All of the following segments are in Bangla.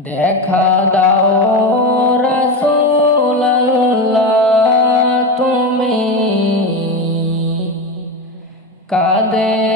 দেখা দাও রসুল্লাহ তুমি কাদে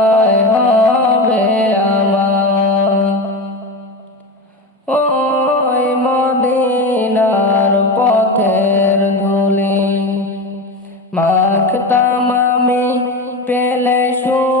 લખતા મામી પેલે શું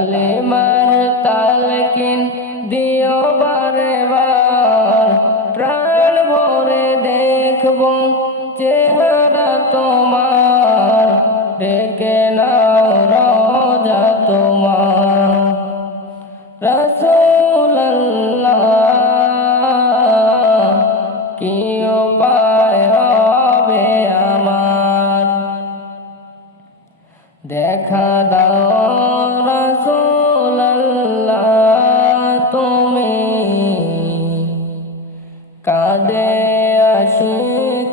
কালে মার তালকিন দিও বারে বার। প্রাণ ভরে দেখব চেহারা তোমার। ডেকে নাও রোজা তোমার। রসুল্লাহ কি উপায় হবে আমার। দেখা দাও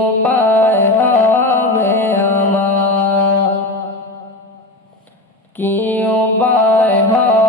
উপায় হবে আমার। কি উপায় হবে